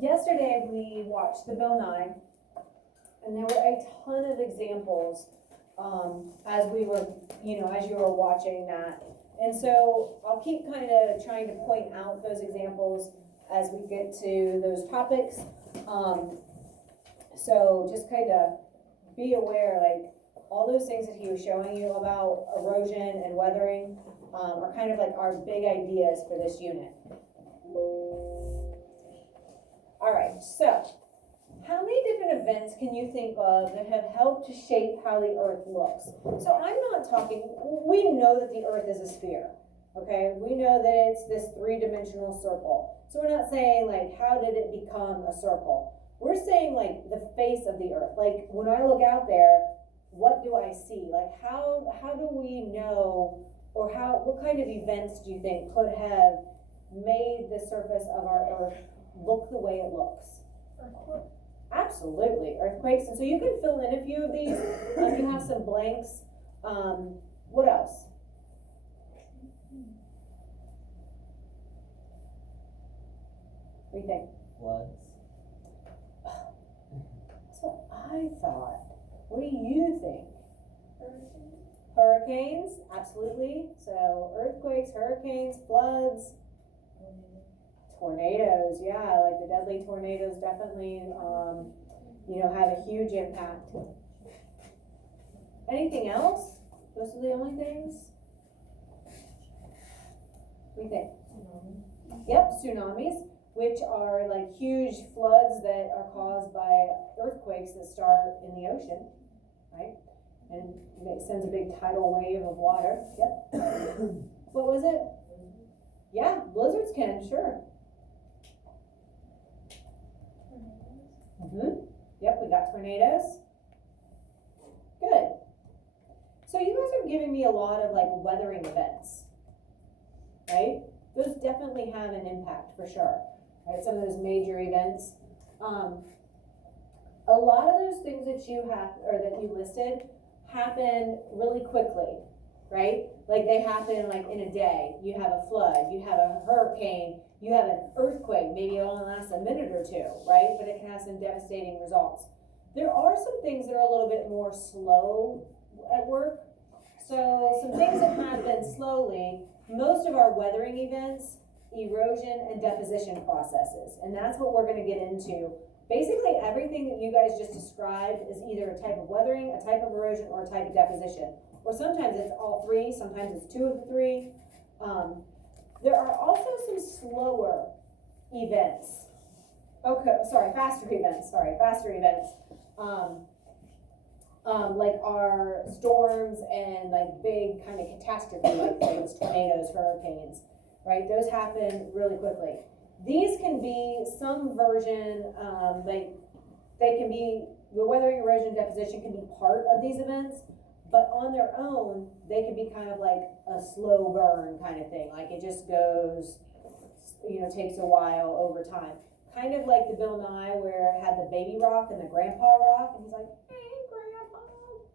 yesterday we watched the Bill Nye, and there were a ton of examples as we were, as you were watching that. And so I'll keep kind of trying to point out those examples as we get to those topics. So just kind of be aware, like all those things that he was showing you about erosion and weathering are kind of like our big ideas for this unit. All right, so how many different events can you think of that have helped to shape how the earth looks? So I'm not talking, we know that the earth is a sphere, okay? We know that it's this three-dimensional circle. So we're not saying like, how did it become a circle? We're saying like the face of the earth. Like when I look out there, what do I see? Like how do we know, or what kind of events do you think could have made the surface of our earth look the way it looks? Absolutely, earthquakes. And so you can fill in a few of these. You have some blanks. What else? What do you think? Floods. That's what I thought. What do you think? Hurricanes, absolutely. So earthquakes, hurricanes, floods, tornadoes. Yeah, like the deadly tornadoes definitely, have a huge impact. Anything else? Those are the only things? What do you think? Yep, tsunamis, which are like huge floods that are caused by earthquakes that start in the ocean, right? And it sends a big tidal wave of water. Yep. What was it? Yeah, blizzards can, sure. Yep, we got tornadoes. Good. So you guys are giving me a lot of like weathering events, right? Those definitely have an impact for sure, right? Some of those major events. A lot of those things that you have, or that you listed, happen really quickly, right? Like they happen like in a day. You have a flood, you have a hurricane, you have an earthquake. Maybe it only lasts a minute or two, right? But it can have some devastating results. There are some things that are a little bit more slow at work. So some things that happen slowly, most of our weathering events, erosion and deposition processes. And that's what we're gonna get into. Basically everything that you guys just described is either a type of weathering, a type of erosion, or a type of deposition. Or sometimes it's all three, sometimes it's two of the three. There are also some slower events. Faster events. Like our storms and like big kind of catastrophe-like things, tornadoes, hurricanes, right? Those happen really quickly. These can be some version, they can be, the weathering, erosion, deposition can be part of these events, but on their own, they can be kind of like a slow burn kind of thing. Like it just goes, takes a while over time. Kind of like the Bill Nye where it had the baby rock and the grandpa rock, and he's like, hey, grandpa,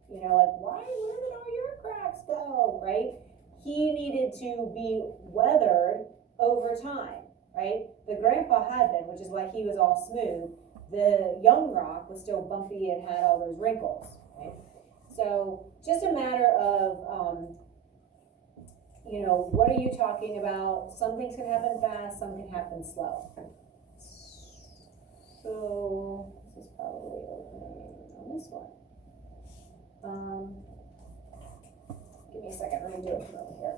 where did all your cracks go, right? He needed to be weathered over time, right? The grandpa had been, which is why he was all smooth. The young rock was still bumpy and had all those wrinkles, right? So just a matter of, what are you talking about? Some things can happen fast, some can happen slow. So this is probably opening on this one. Give me a second, let me do it from over here.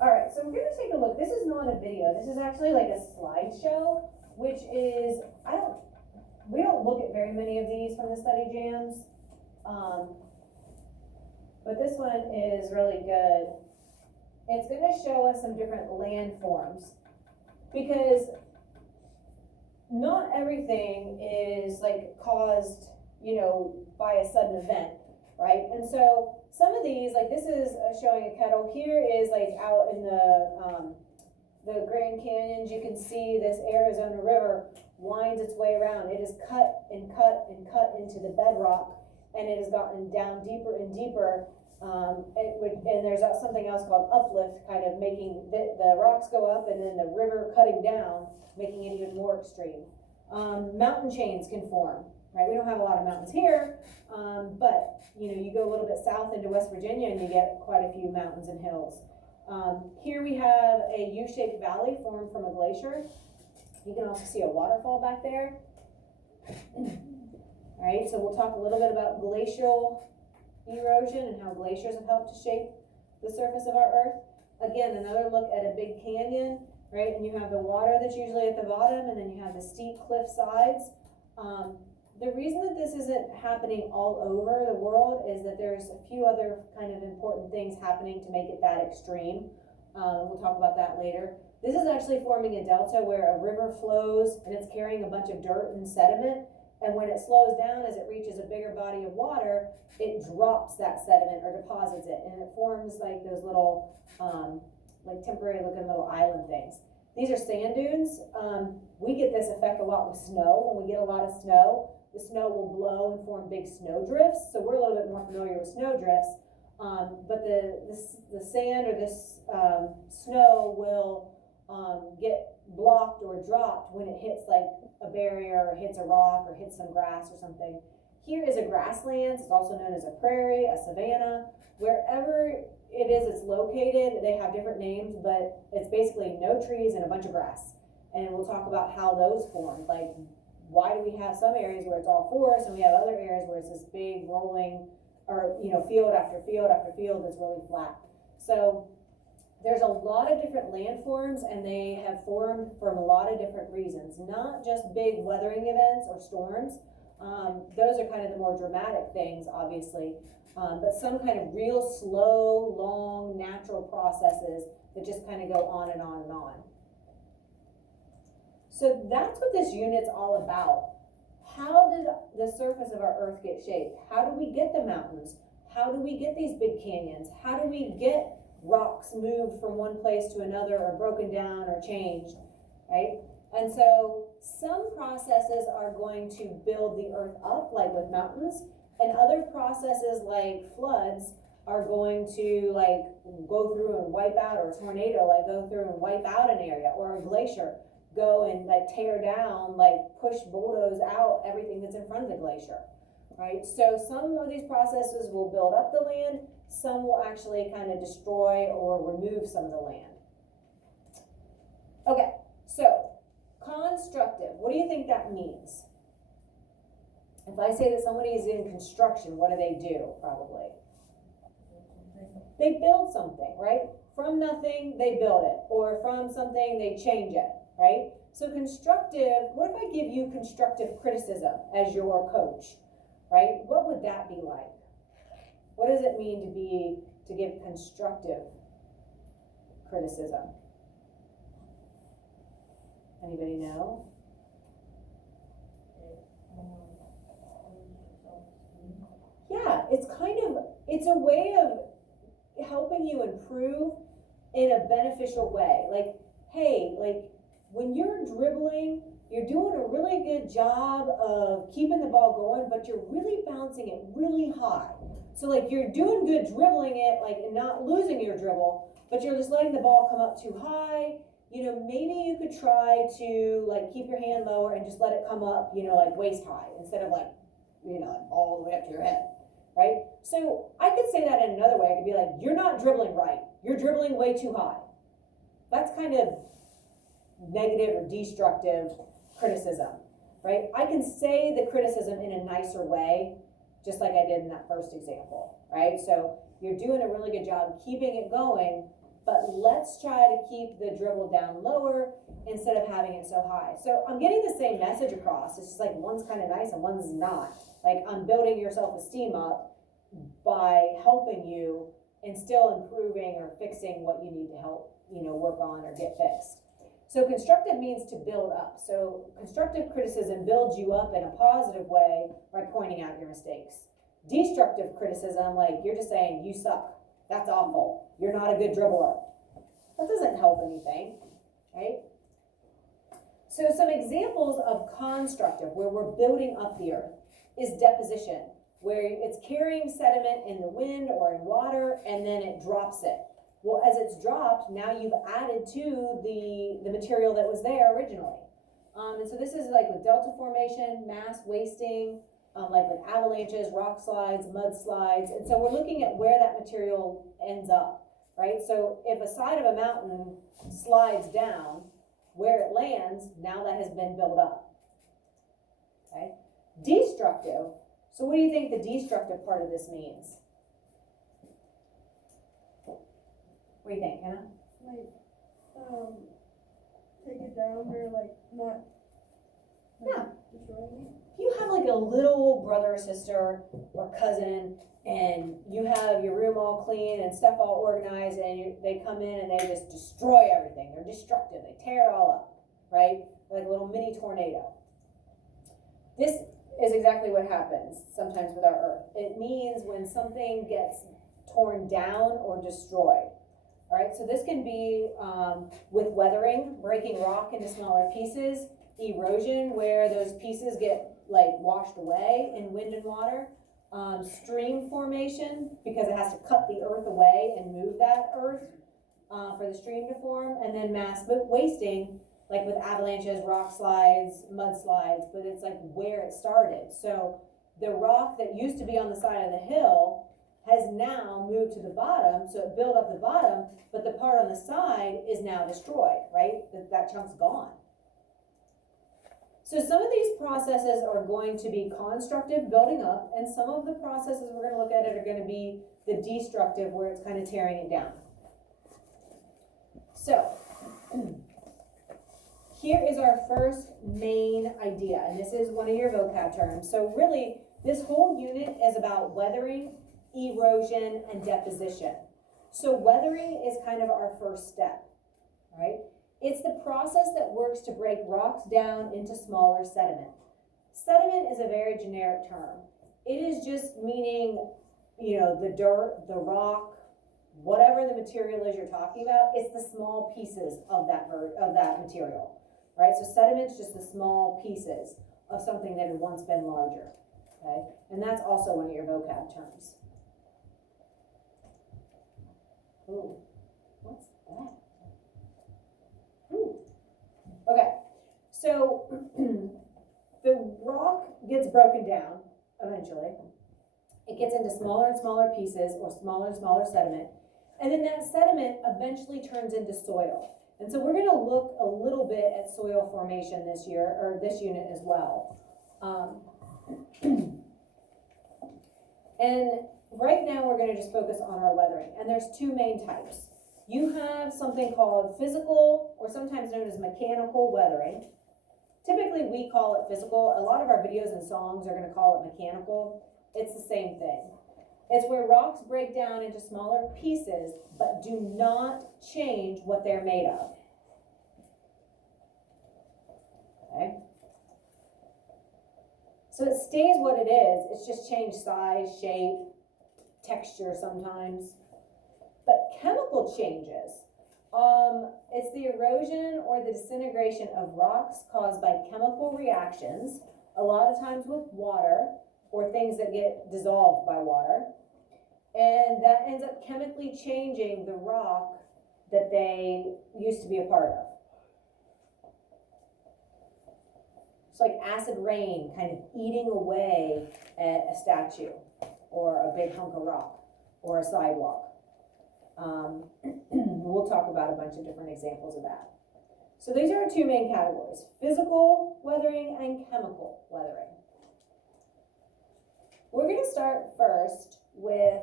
All right, so we're gonna take a look. This is not a video. This is actually like a slideshow, which is, we don't look at very many of these from the study jams. But this one is really good. It's gonna show us some different landforms, because not everything is like caused, by a sudden event, right? And so some of these, like this is showing a kettle. Here is like out in the Grand Canyons. You can see this Arizona River winds its way around. It is cut and cut and cut into the bedrock, and it has gotten down deeper and deeper. And there's something else called uplift, kind of making the rocks go up, and then the river cutting down, making it even more extreme. Mountain chains can form, right? We don't have a lot of mountains here, but you go a little bit south into West Virginia and you get quite a few mountains and hills. Here we have a U-shaped valley formed from a glacier. You can also see a waterfall back there. All right, so we'll talk a little bit about glacial erosion and how glaciers have helped to shape the surface of our Earth. Again, another look at a big canyon, right? And you have the water that's usually at the bottom, and then you have the steep cliff sides. The reason that this isn't happening all over the world is that there's a few other kind of important things happening to make it that extreme. We'll talk about that later. This is actually forming a delta where a river flows and it's carrying a bunch of dirt and sediment. And when it slows down as it reaches a bigger body of water, it drops that sediment or deposits it. And it forms like those little, like temporary looking little island things. These are sand dunes. We get this effect a lot with snow. When we get a lot of snow, the snow will blow and form big snow drifts. So we're a little bit more familiar with snow drifts. But the sand or this snow will get blocked or dropped when it hits like a barrier or hits a rock or hits some grass or something. Here is a grassland. It's also known as a prairie, a savanna. Wherever it is it's located, they have different names, but it's basically no trees and a bunch of grass. And we'll talk about how those formed. Like, why do we have some areas where it's all forest and we have other areas where it's this big rolling, or field after field after field that's really flat. So there's a lot of different landforms, and they have formed for a lot of different reasons, not just big weathering events or storms. Those are kind of the more dramatic things, obviously, but some kind of real slow, long, natural processes that just kind of go on and on and on. So that's what this unit's all about. How did the surface of our Earth get shaped? How do we get the mountains? How do we get these big canyons? How do we get rocks moved from one place to another or broken down or changed, right? And so some processes are going to build the Earth up, like with mountains, and other processes like floods are going to like go through and wipe out, or a tornado like go through and wipe out an area, or a glacier go and like tear down, like push, bulldoze out everything that's in front of the glacier, right? So some of these processes will build up the land, some will actually kind of destroy or remove some of the land. Okay, so constructive, what do you think that means? If I say that somebody is in construction, what do they do, probably? They build something, right? From nothing, they build it, or from something, they change it, right? So constructive, what if I give you constructive criticism as your coach, right? What would that be like? What does it mean to give constructive criticism? Anybody know? Yeah, it's a way of helping you improve in a beneficial way. Like, hey, like when you're dribbling, you're doing a really good job of keeping the ball going, but you're really bouncing it really high. So like you're doing good dribbling it, like and not losing your dribble, but you're just letting the ball come up too high. Maybe you could try to like keep your hand lower and just let it come up, like waist high instead of like, all the way up to your head, right? So I could say that in another way. I could be like, you're not dribbling right. You're dribbling way too high. That's kind of negative or destructive criticism, right? I can say the criticism in a nicer way, just like I did in that first example, right? So you're doing a really good job keeping it going, but let's try to keep the dribble down lower instead of having it so high. So I'm getting the same message across. It's just like one's kind of nice and one's not. Like I'm building your self-esteem up by helping you and still improving or fixing what you need to help, work on or get fixed. So constructive means to build up. So constructive criticism builds you up in a positive way by pointing out your mistakes. Destructive criticism, like you're just saying, you suck. That's awful. You're not a good dribbler. That doesn't help anything, right? So some examples of constructive, where we're building up the earth, is deposition, where it's carrying sediment in the wind or in water, and then it drops it. Well, as it's dropped, now you've added to the material that was there originally. And so this is like with delta formation, mass wasting, like with avalanches, rock slides, mudslides. And so we're looking at where that material ends up, right? So if a side of a mountain slides down, where it lands, now that has been built up, okay? Destructive. So what do you think the destructive part of this means? What do you think, Hannah? Like, take it down or like not destroying it. If you have like a little brother or sister or cousin and you have your room all clean and stuff all organized and they come in and they just destroy everything. They're destructive. They tear it all up, right? Like a little mini tornado. This is exactly what happens sometimes with our earth. It means when something gets torn down or destroyed. All right, so this can be with weathering, breaking rock into smaller pieces, erosion, where those pieces get like washed away in wind and water, stream formation, because it has to cut the earth away and move that earth for the stream to form, and then mass wasting, like with avalanches, rock slides, mudslides, but it's like where it started. So the rock that used to be on the side of the hill has now moved to the bottom, so it built up the bottom, but the part on the side is now destroyed, right? That chunk's gone. So some of these processes are going to be constructive, building up, and some of the processes we're going to look at it are going to be the destructive, where it's kind of tearing it down. So here is our first main idea, and this is one of your vocab terms. So really, this whole unit is about weathering, erosion, and deposition. So weathering is kind of our first step, right? It's the process that works to break rocks down into smaller sediment. Sediment is a very generic term. It is just meaning, you know, the dirt, the rock, whatever the material is you're talking about, it's the small pieces of that material, right? So sediment's just the small pieces of something that had once been larger, okay? And that's also one of your vocab terms. Ooh, what's that? Ooh. Okay, so the rock gets broken down eventually. It gets into smaller and smaller pieces or smaller and smaller sediment. And then that sediment eventually turns into soil. And so we're going to look a little bit at soil formation this year, or this unit as well. And right now we're going to just focus on our weathering. And there's two main types. You have something called physical, or sometimes known as mechanical weathering. Typically we call it physical. A lot of our videos and songs are going to call it mechanical. It's the same thing. It's where rocks break down into smaller pieces, but do not change what they're made of. Okay? So it stays what it is. It's just changed size, shape, texture sometimes. But chemical changes. It's the erosion or the disintegration of rocks caused by chemical reactions, a lot of times with water, or things that get dissolved by water. And that ends up chemically changing the rock that they used to be a part of. It's like acid rain kind of eating away at a statue or a big hunk of rock or a sidewalk. We'll talk about a bunch of different examples of that. So these are our two main categories: physical weathering and chemical weathering. We're going to start first with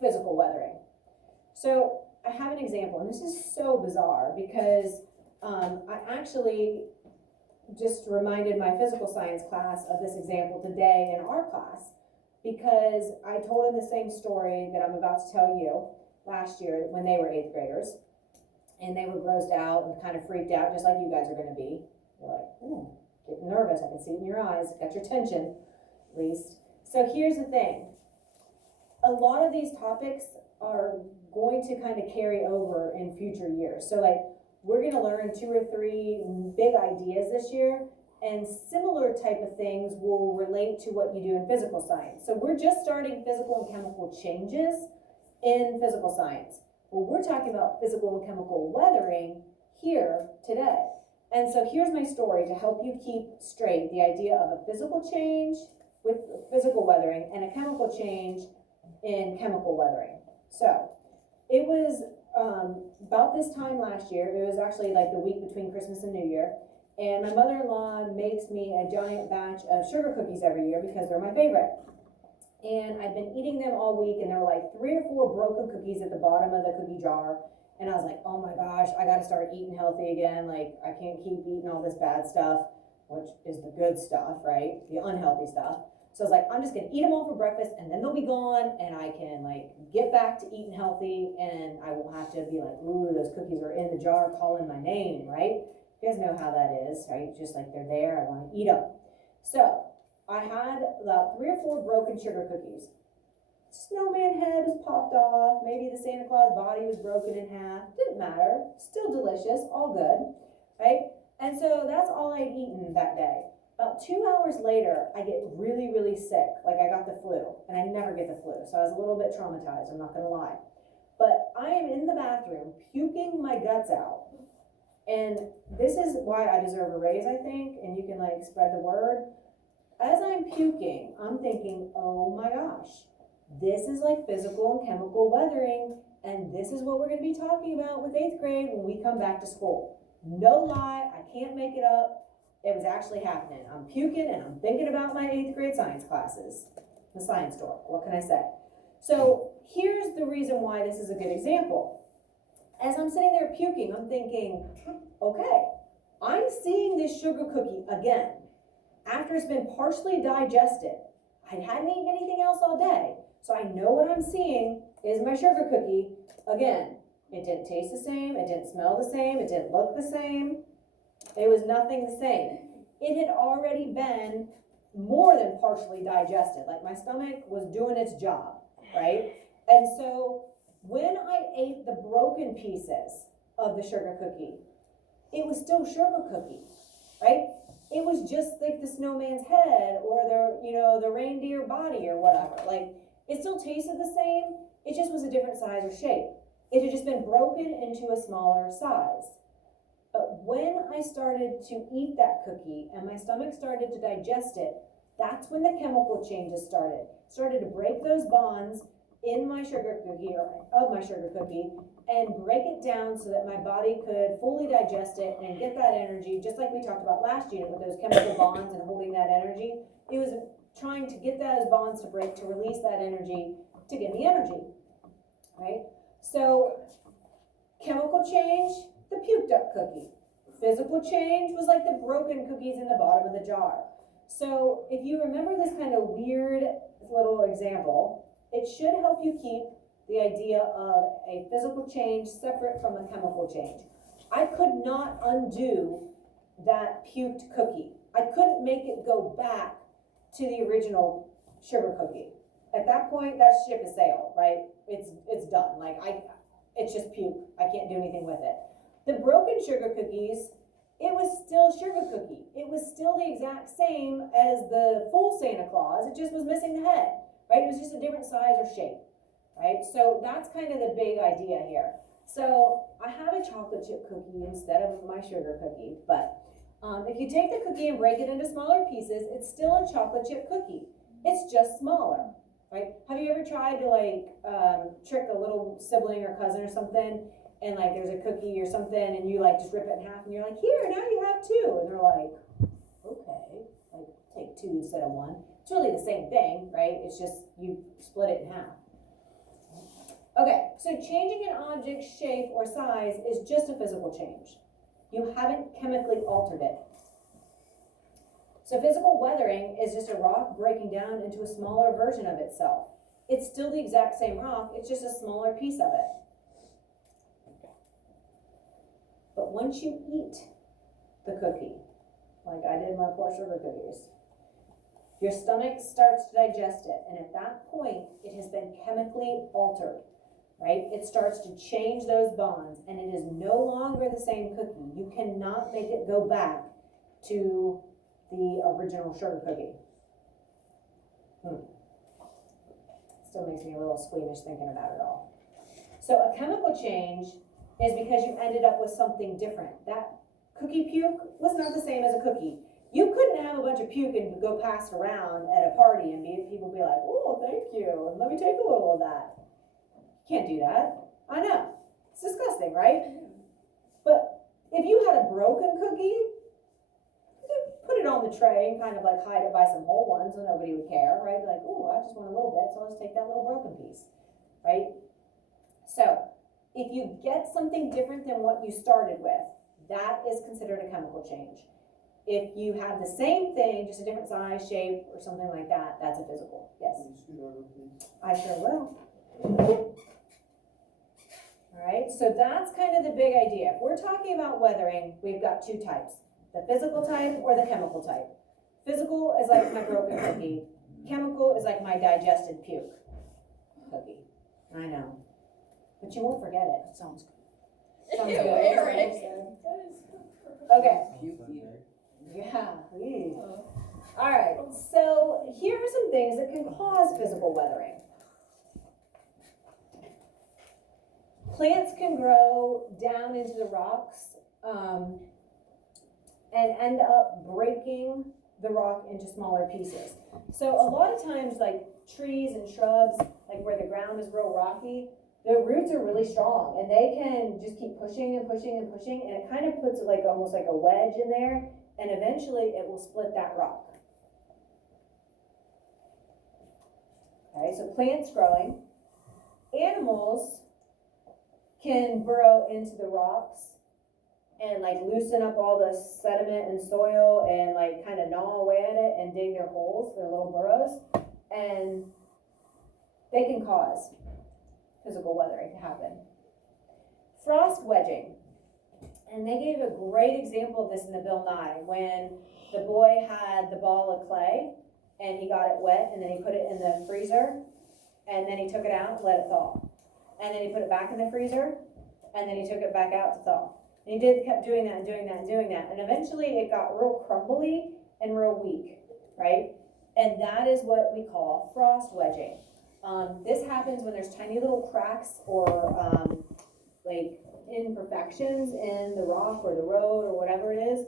physical weathering. So I have an example, and this is so bizarre because I actually just reminded my physical science class of this example today in our class, because I told them the same story that I'm about to tell you last year when they were 8th graders, and they were grossed out and kind of freaked out, just like you guys are going to be. They're like, getting nervous. I can see it in your eyes. Got your attention, at least. So here's the thing. A lot of these topics are going to kind of carry over in future years. So like, we're going to learn 2 or 3 big ideas this year, and similar type of things will relate to what you do in physical science. So we're just starting physical and chemical changes in physical science. Well, we're talking about physical and chemical weathering here today. And so here's my story to help you keep straight the idea of a physical change with physical weathering and a chemical change in chemical weathering. So it was about this time last year. It was actually like the week between Christmas and New Year. And my mother-in-law makes me a giant batch of sugar cookies every year because they're my favorite. And I've been eating them all week, and there were like 3 or 4 broken cookies at the bottom of the cookie jar. And I was like, oh my gosh, I gotta start eating healthy again. Like, I can't keep eating all this bad stuff, which is the good stuff, right? The unhealthy stuff. So I was like, I'm just gonna eat them all for breakfast, and then they'll be gone, and I can like get back to eating healthy, and I won't have to be like, ooh, those cookies are in the jar calling my name, right? You guys know how that is, right? Just like they're there, I wanna eat them. So I had about 3 or 4 broken sugar cookies. Snowman head was popped off, maybe the Santa Claus body was broken in half, didn't matter, still delicious, all good, right? And so that's all I'd eaten that day. About 2 hours later, I get really, really sick, like I got the flu, and I never get the flu, so I was a little bit traumatized, I'm not gonna lie. But I am in the bathroom, puking my guts out, and this is why I deserve a raise, I think, and you can like spread the word. As I'm puking, I'm thinking, oh my gosh, this is like physical and chemical weathering, and this is what we're gonna be talking about with 8th grade when we come back to school. No lie, I can't make it up. It was actually happening. I'm puking and I'm thinking about my 8th grade science classes. The science dork, what can I say? So here's the reason why this is a good example. As I'm sitting there puking, I'm thinking, okay, I'm seeing this sugar cookie again. After it's been partially digested. I hadn't eaten anything else all day, so I know what I'm seeing is my sugar cookie again. It didn't taste the same, it didn't smell the same, it didn't look the same. It was nothing the same. It had already been more than partially digested, like my stomach was doing its job, right? And so when I ate the broken pieces of the sugar cookie, it was still sugar cookie, right? It was just like the snowman's head or the reindeer body or whatever. Like, it still tasted the same, it just was a different size or shape. It had just been broken into a smaller size. But when I started to eat that cookie and my stomach started to digest it, that's when the chemical changes started. Started to break those bonds in my sugar cookie or of my sugar cookie and break it down so that my body could fully digest it and get that energy, just like we talked about last unit with those chemical bonds and holding that energy. It was trying to get those bonds to break, to release that energy, to give me energy, right? So chemical change, the puked up cookie. Physical change was like the broken cookies in the bottom of the jar. So if you remember this kind of weird little example, it should help you keep the idea of a physical change separate from a chemical change. I could not undo that puked cookie. I couldn't make it go back to the original sugar cookie. At that point, that ship has sailed, right? It's done. Like it's just puke. I can't do anything with it. The broken sugar cookies, it was still sugar cookie. It was still the exact same as the full Santa Claus. It just was missing the head, right? It was just a different size or shape, right? So that's kind of the big idea here. So I have a chocolate chip cookie instead of my sugar cookie, but if you take the cookie and break it into smaller pieces, it's still a chocolate chip cookie. It's just smaller, right? Have you ever tried to trick a little sibling or cousin or something, and like there's a cookie or something, and you like just rip it in half, and you're like, here, now you have 2, and they're like, okay, like take 2 instead of 1. It's really the same thing, right? It's just you split it in half. Okay, so changing an object's shape or size is just a physical change. You haven't chemically altered it. So physical weathering is just a rock breaking down into a smaller version of itself. It's still the exact same rock, it's just a smaller piece of it. But once you eat the cookie, like I did my 4 sugar cookies, your stomach starts to digest it, and at that point, it has been chemically altered, right? It starts to change those bonds, and it is no longer the same cookie. You cannot make it go back to the original sugar cookie. Still makes me a little squeamish thinking about it all. So a chemical change is because you ended up with something different. That cookie puke was not the same as a cookie. You couldn't have a bunch of puke and go pass it around at a party and people be like, oh, thank you, and let me take a little of that. You can't do that. I know. It's disgusting, right? But if you had a broken cookie, you could put it on the tray and kind of like hide it by some whole ones so nobody would care, right? Be like, oh, I just want a little bit, so I'll just take that little broken piece, right? So, if you get something different than what you started with, that is considered a chemical change. If you have the same thing, just a different size, shape, or something like that, that's a physical. Yes? I sure will. Alright, so that's kind of the big idea. If we're talking about weathering, we've got two types. The physical type or the chemical type. Physical is like my broken cookie. Chemical is like my digested puke cookie. I know. But you won't forget it. Sounds good. Sounds good. Okay. Yeah. Alright, so here are some things that can cause physical weathering. Plants can grow down into the rocks and end up breaking the rock into smaller pieces. So a lot of times, like trees and shrubs, like where the ground is real rocky, their roots are really strong and they can just keep pushing and pushing and pushing, and it kind of puts like almost like a wedge in there, and eventually it will split that rock. Okay, so plants growing. Animals can burrow into the rocks and like loosen up all the sediment and soil and like kind of gnaw away at it and dig their holes, their little burrows, and they can cause physical weathering to happen. Frost wedging, and they gave a great example of this in the Bill Nye, when the boy had the ball of clay and he got it wet and then he put it in the freezer and then he took it out and let it thaw. And then he put it back in the freezer, and then he took it back out to thaw. And he kept doing that and doing that and doing that. And eventually it got real crumbly and real weak, right? And that is what we call frost wedging. This happens when there's tiny little cracks or like imperfections in the rock or the road or whatever it is,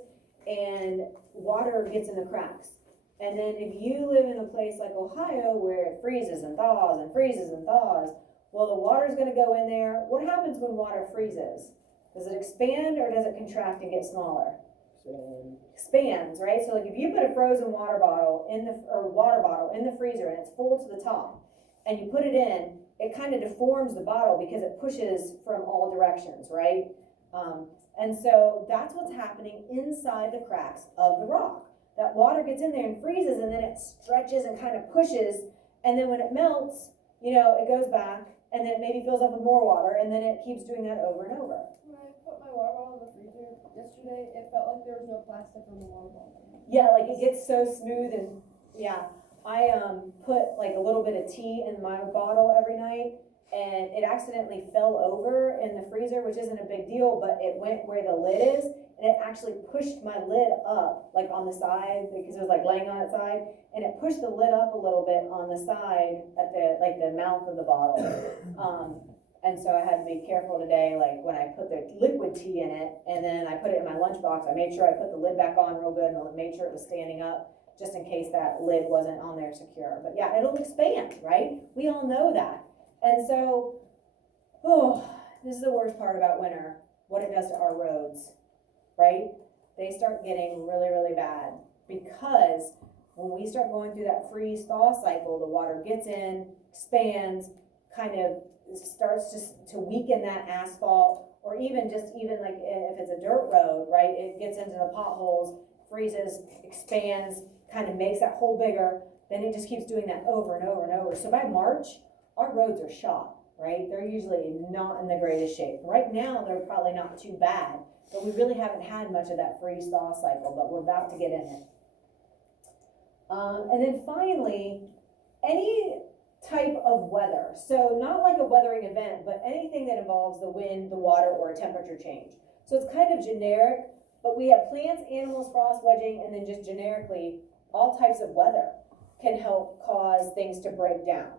and water gets in the cracks. And then if you live in a place like Ohio where it freezes and thaws and freezes and thaws, well, the water's going to go in there. What happens when water freezes? Does it expand or does it contract and get smaller? Expands, right? So like if you put a frozen water bottle in the freezer and it's full to the top, and you put it in, it kind of deforms the bottle because it pushes from all directions, right? And so that's what's happening inside the cracks of the rock. That water gets in there and freezes, and then it stretches and kind of pushes, and then when it melts, you know, it goes back, and then it maybe fills up with more water, and then it keeps doing that over and over. When I put my water bottle in the freezer yesterday, it felt like there was no plastic on the water bottle. Yeah, like it gets so smooth, and yeah. I put like a little bit of tea in my bottle every night, and it accidentally fell over in the freezer, which isn't a big deal, but it went where the lid is, and it actually pushed my lid up, like on the side, because it was like laying on its side, and it pushed the lid up a little bit on the side at the mouth of the bottle. And so I had to be careful today, like when I put the liquid tea in it, and then I put it in my lunchbox, I made sure I put the lid back on real good, and made sure it was standing up, just in case that lid wasn't on there secure. But yeah, it'll expand, right? We all know that. And so, this is the worst part about winter, what it does to our roads, right? They start getting really, really bad, because when we start going through that freeze-thaw cycle, the water gets in, expands, kind of starts to weaken that asphalt, or even like if it's a dirt road, right? It gets into the potholes, freezes, expands, kind of makes that hole bigger, then it just keeps doing that over and over and over. So by March, our roads are shot, right? They're usually not in the greatest shape. Right now, they're probably not too bad, but we really haven't had much of that freeze-thaw cycle, but we're about to get in it. And then finally, any type of weather. So not like a weathering event, but anything that involves the wind, the water, or a temperature change. So it's kind of generic, but we have plants, animals, frost wedging, and then just generically, all types of weather can help cause things to break down.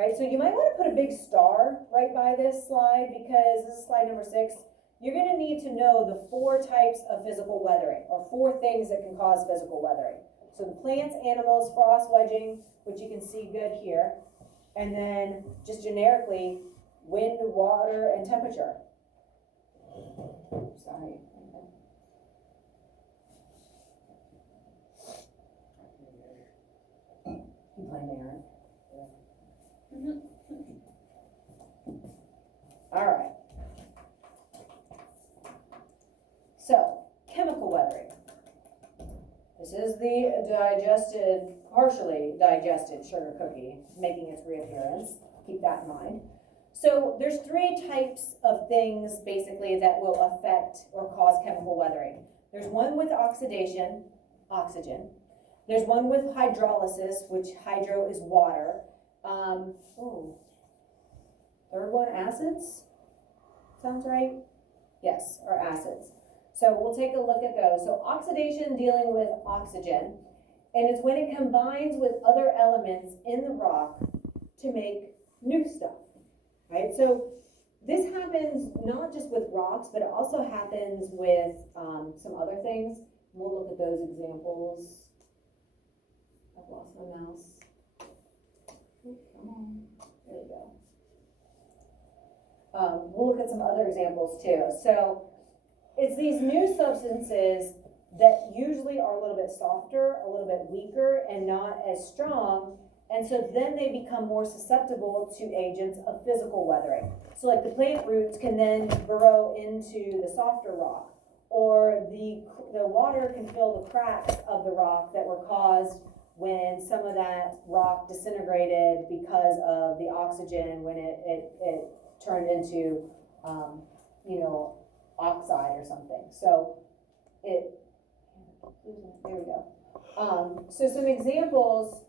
right? So you might want to put a big star right by this slide because this is slide number 6. You're going to need to know the 4 types of physical weathering, or 4 things that can cause physical weathering. So the plants, animals, frost wedging, which you can see good here, and then just generically wind, water, and temperature. Sorry. You playing Aaron? All right. So, chemical weathering. This is the partially digested sugar cookie making its reappearance. Keep that in mind. So there's 3 types of things basically that will affect or cause chemical weathering. There's one with oxidation, oxygen. There's one with hydrolysis, which hydro is water. Third one, acids? Sounds right? Yes, or acids. So we'll take a look at those. So oxidation, dealing with oxygen, and it's when it combines with other elements in the rock to make new stuff, right? So this happens not just with rocks, but it also happens with some other things. We'll look at those examples. I've lost my mouse. Oh, come on, there we go. We'll look at some other examples too. So it's these new substances that usually are a little bit softer, a little bit weaker, and not as strong. And so then they become more susceptible to agents of physical weathering. So like the plant roots can then burrow into the softer rock, or the water can fill the cracks of the rock that were caused when some of that rock disintegrated because of the oxygen, when it turned into, oxide or something. So there we go. So some examples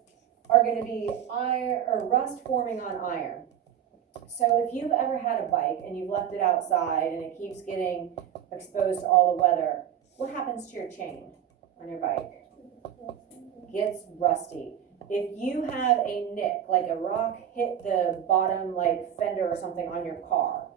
are going to be iron or rust forming on iron. So if you've ever had a bike and you've left it outside and it keeps getting exposed to all the weather, what happens to your chain on your bike? It gets rusty. If you have a nick, like a rock hit the bottom like fender or something on your car,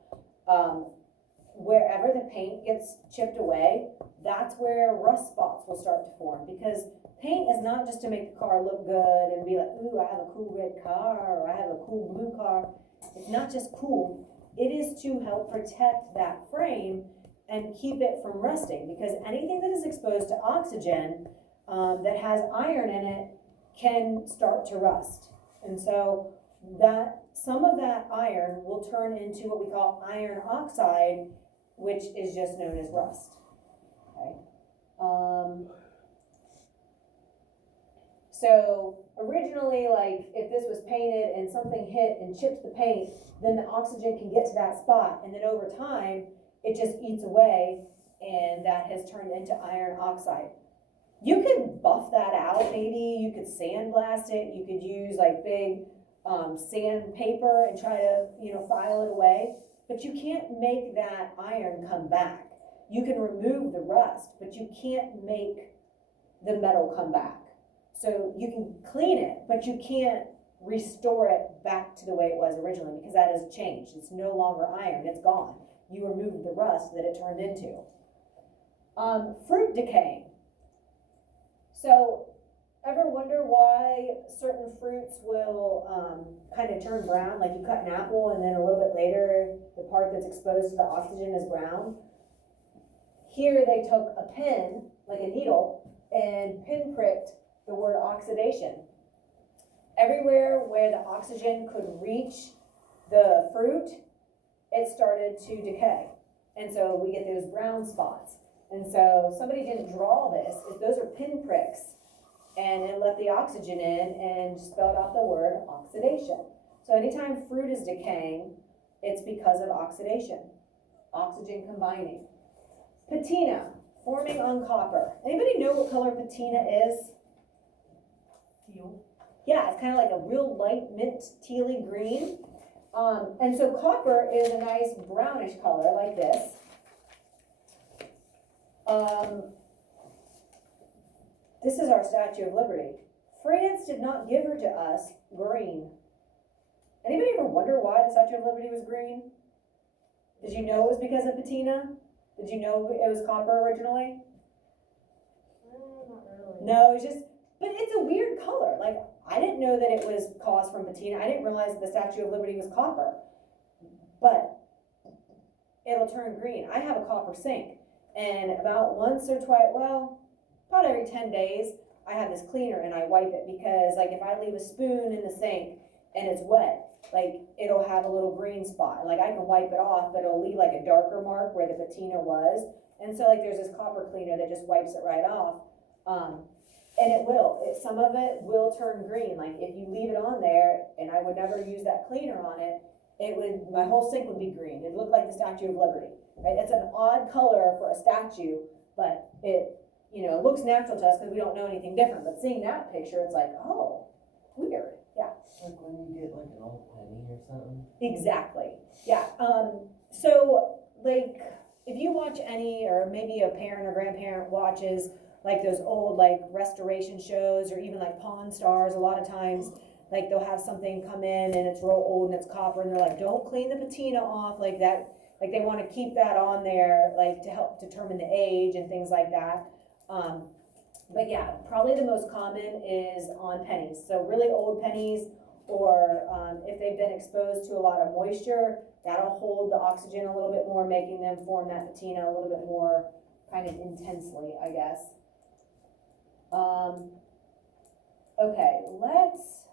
wherever the paint gets chipped away, that's where rust spots will start to form, because paint is not just to make the car look good and be like, ooh, I have a cool red car, or I have a cool blue car. It's not just cool, it is to help protect that frame and keep it from rusting, because anything that is exposed to oxygen that has iron in it can start to rust. And so that some of that iron will turn into what we call iron oxide, which is just known as rust. Okay. So originally, like if this was painted and something hit and chipped the paint, then the oxygen can get to that spot, and then over time it just eats away, and that has turned into iron oxide. You could buff that out, maybe you could sandblast it, you could use like big sandpaper and try to file it away, but you can't make that iron come back. You can remove the rust, but you can't make the metal come back. So you can clean it, but you can't restore it back to the way it was originally, because that has changed. It's no longer iron, it's gone. You removed the rust that it turned into. Fruit decaying. So ever wonder why certain fruits will kind of turn brown? Like you cut an apple and then a little bit later, the part that's exposed to the oxygen is brown. Here they took a pin, like a needle, and pinpricked the word oxidation. Everywhere where the oxygen could reach the fruit, it started to decay. And so we get those brown spots. And so somebody didn't draw this. Those are pinpricks, and it let the oxygen in and spelled out the word oxidation. So anytime fruit is decaying, it's because of oxidation, oxygen combining. Patina, forming on copper. Anybody know what color patina is? Teal. Yeah, it's kind of like a real light mint tealy green. And so copper is a nice brownish color like this. This is our Statue of Liberty. France did not give her to us green. Anybody ever wonder why the Statue of Liberty was green? Did you know it was because of patina? Did you know it was copper originally? Not really. No, it's just, but it's a weird color. Like, I didn't know that it was caused from patina. I didn't realize that the Statue of Liberty was copper. But it'll turn green. I have a copper sink, and about once or twice, well, about every 10 days, I have this cleaner and I wipe it, because like if I leave a spoon in the sink and it's wet, like it'll have a little green spot. Like I can wipe it off, but it'll leave like a darker mark where the patina was. And so like there's this copper cleaner that just wipes it right off. And it will, some of it will turn green. Like if you leave it on there, and I would never use that cleaner on it, my whole sink would be green. It'd look like the Statue of Liberty, right? It's an odd color for a statue, but it, looks natural to us because we don't know anything different. But seeing that picture, it's like, oh, weird. Yeah. Like when you get like an old penny or something. Exactly. Yeah. So like if you watch any, or maybe a parent or grandparent watches like those old like restoration shows, or even like Pawn Stars, a lot of times like they'll have something come in and it's real old and it's copper, and they're like, don't clean the patina off, like that, like they want to keep that on there like to help determine the age and things like that. But yeah, probably the most common is on pennies. So really old pennies, or if they've been exposed to a lot of moisture, that'll hold the oxygen a little bit more, making them form that patina a little bit more kind of intensely, I guess. Okay, let's,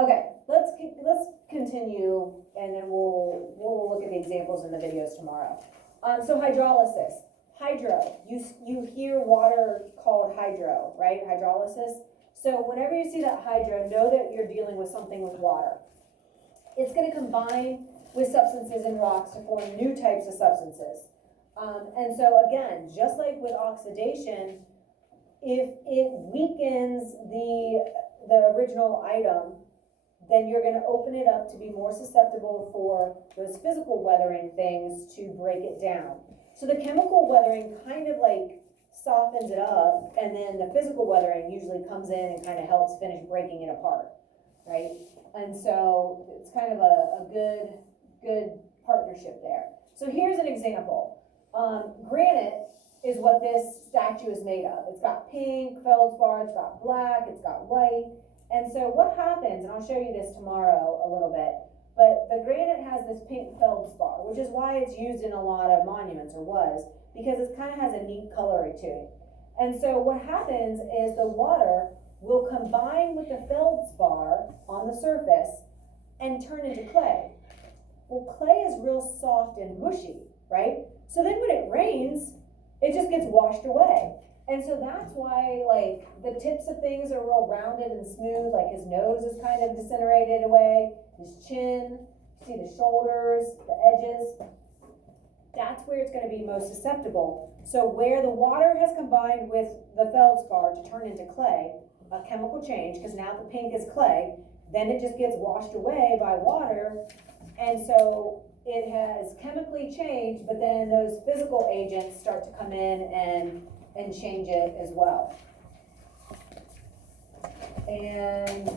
okay, let's continue, and then we'll look at the examples in the videos tomorrow. So hydrolysis. Hydro, you hear water called hydro, right? Hydrolysis. So whenever you see that hydro, know that you're dealing with something with water. It's going to combine with substances in rocks to form new types of substances. And so again, just like with oxidation, if it weakens the original item, then you're going to open it up to be more susceptible for those physical weathering things to break it down. So the chemical weathering kind of like softens it up, and then the physical weathering usually comes in and kind of helps finish breaking it apart, right? And so it's kind of a good partnership there. So here's an example. Granite is what this statue is made of. It's got pink feldspar, it's got black, it's got white. And so what happens, and I'll show you this tomorrow a little bit, but the granite has this pink feldspar, which is why it's used in a lot of monuments, or was, because it kind of has a neat color to it. And so what happens is the water will combine with the feldspar on the surface and turn into clay. Well, clay is real soft and mushy, right? So then when it rains, it just gets washed away. And so that's why like the tips of things are real rounded and smooth, like his nose is kind of disintegrated away, his chin, see the shoulders, the edges. That's where it's going to be most susceptible. So where the water has combined with the feldspar to turn into clay, a chemical change, because now the pink is clay, then it just gets washed away by water. And so it has chemically changed, but then those physical agents start to come in and change it as well. And,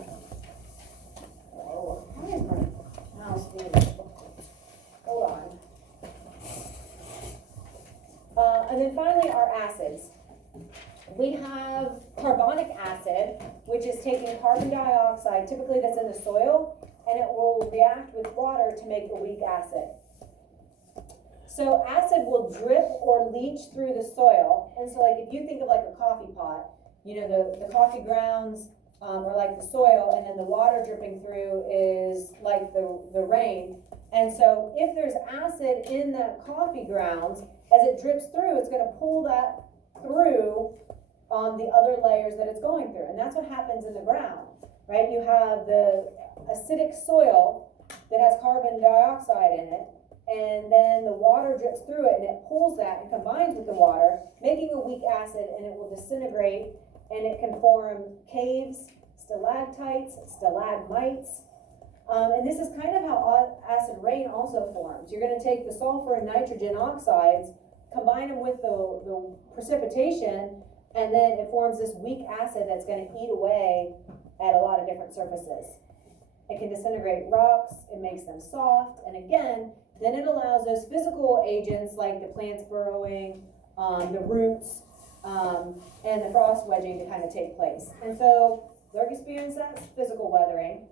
oh, why is my mouse being difficult? Hold on. And then finally, our acids. We have carbonic acid, which is taking carbon dioxide, typically that's in the soil, and it will react with water to make a weak acid. So acid will drip or leach through the soil. And so like if you think of like a coffee pot, the coffee grounds are like the soil, and then the water dripping through is like the rain. And so if there's acid in that coffee grounds, as it drips through, it's going to pull that through on the other layers that it's going through. And that's what happens in the ground, right? You have the acidic soil that has carbon dioxide in it, and then the water drips through it, and it pulls that and combines with the water, making a weak acid, and it will disintegrate, and it can form caves, stalactites, stalagmites. And this is kind of how acid rain also forms. You're going to take the sulfur and nitrogen oxides combine them with the precipitation, and then it forms this weak acid that's gonna eat away at a lot of different surfaces. It can disintegrate rocks, it makes them soft, and again, then it allows those physical agents like the plants burrowing, the roots, and the frost wedging to kind of take place. And so they're experiencing that physical weathering,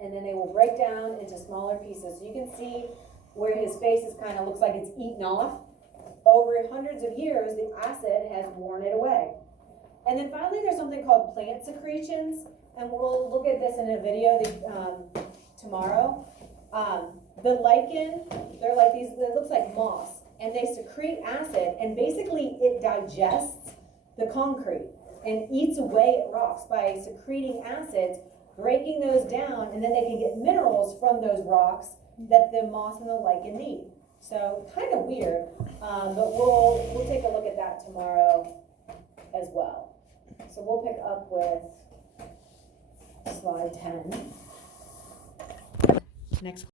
and then they will break down into smaller pieces. So you can see where his face is kind of looks like it's eaten off. Over hundreds of years, the acid has worn it away. And then finally, there's something called plant secretions, and we'll look at this in a video tomorrow. The lichen, they're like these, it looks like moss, and they secrete acid, and basically it digests the concrete and eats away at rocks by secreting acids, breaking those down, and then they can get minerals from those rocks that the moss and the lichen need. So kind of weird, but we'll take a look at that tomorrow as well. So we'll pick up with slide 10. Next